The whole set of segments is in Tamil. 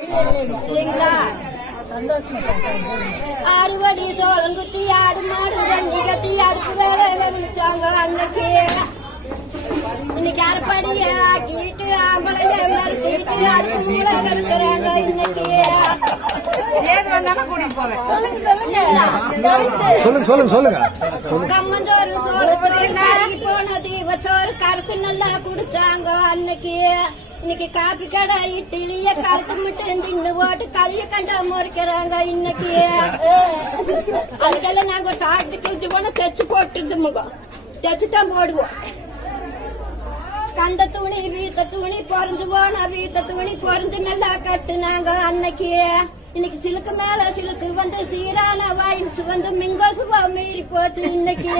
இல்லைங்களா? அறுவடி சோளம் குத்தி ஆடு மாடு தண்ணி கட்டி அடுப்பு வேற விழிச்சாங்க அன்னைக்கு. இன்னைக்கு அரைப்படிய ஆக்கிட்டு ஆம்பளைய மறுத்திட்டு அடுப்பு மூளை கலக்குறாங்க இன்னைக்கு. கம்மஞ்சோறு சோளத்துக்கு போனது இவச்சோறு கருப்பு நல்லா குடிச்சாங்க அன்னைக்கு. இன்னைக்கு காப்பி கடை இட்லிய கருத்து மட்டும் தின்னு போட்டு களிய கண்டா முறைக்கிறாங்க இன்னைக்கு. அதுக்கெல்லாம் நாங்க சாப்பிட்டு தூக்கி போனா தைச்சு போட்டுருது முகம் தைச்சுதான் போடுவோம். கந்த துணி வீத்த துணி பொறந்து போனா வீத்த துணி பொறந்து நல்லா கட்டுனாங்க அன்னைக்கு. இன்னைக்கு சிலுக்கு மேல சிலுக்கு வந்து சீரான வாயில்ஸ் வந்து மிங்கோசுவா மீறி போச்சு இன்னைக்கு.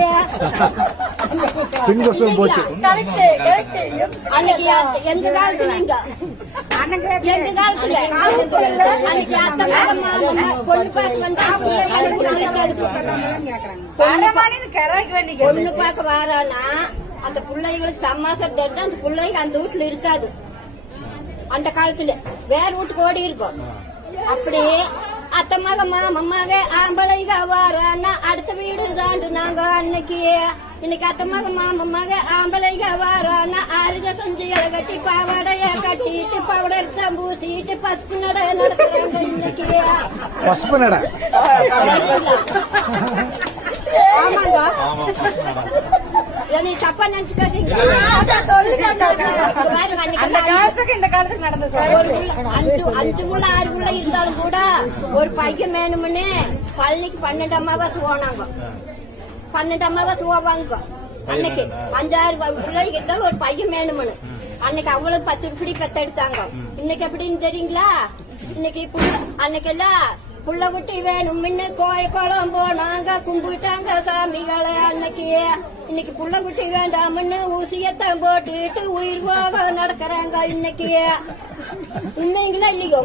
அன்னைக்கு எந்த காலத்துலங்க எந்த காலத்துல அன்னைக்கு அத்தமாக மாமா பொண்ணு பார்க்க வந்தா பொண்ணு பார்க்க வாரானா அந்த பிள்ளைங்களுக்கு சமாசம் தெரிஞ்சு அந்த பிள்ளைங்க அந்த வீட்டுல இருக்காது. அந்த காலத்துல வேற வீட்டுக்கு ஓடி இருக்கும். அப்படி அத்தமாக மாமமாக ஆம்பளைங்க வாரானா அடுத்த வீடு தாண்டு நாங்க அன்னைக்கு. இன்னைக்கு அத்தமாக மாமமாக ஆம்பளைங்க வாரானா ஆறுக செஞ்சுகளை கட்டி பாவாடைய கட்டிட்டு பவுடர் பூசிட்டு பசுப்பு நட நடத்துறாங்க இன்னைக்கு. பசுப்பு நட ஆமாங்க. நீ தப்பா நினைச்சுக்காதீங்க. இந்த காலத்துக்கு நடந்த 5 புள்ள 6 புள்ள இருந்தாலும் கூட ஒரு பையன் வேணும்னு பழனிக்கு 12 அமாவாசை போனாங்க. 12 அமாவாசை போவாங்க. அன்னைக்கு 5-6 பிள்ளைக்கு இருந்தாலும் ஒரு பையன் வேணும்னு அன்னைக்கு அவ்வளவு 10 இப்படி பெத்தெடுத்தாங்க. இன்னைக்கு எப்படின்னு தெரியுங்களா? இன்னைக்கு அன்னைக்கெல்லாம் புள்ள குட்டி வேணும் முன்ன கோயம் போனாங்க கும்பிட்டாங்க சாமிகளை அன்னைக்கு. இன்னைக்கு புள்ள குட்டி வேண்டாம்னு ஊசியத்தான் போட்டுட்டு உயிர் போக நடக்கிறாங்க இன்னைக்கு. உண்மைங்களா இல்லையோ?